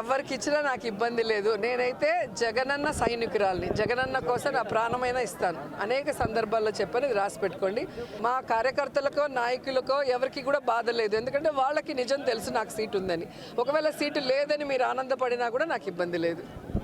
ఎవరికి ఇచ్చినా నాకు ఇబ్బంది లేదు. నేనైతే జగనన్న సైనికురాల్ని జగనన్న కోసం నా ప్రాణమైన ఇస్తాను. అనేక సందర్భాల్లో చెప్పని ఇది రాసి పెట్టుకోండి. మా కార్యకర్తలకో నాయకులకో ఎవరికి కూడా బాధ లేదు. ఎందుకంటే వాళ్ళకి నిజం తెలుసు నాకు సీట్ ఉందని. ఒకవేళ సీటు లేదని మీరు ఆనందపడినా కూడా నాకు ఇబ్బంది లేదు.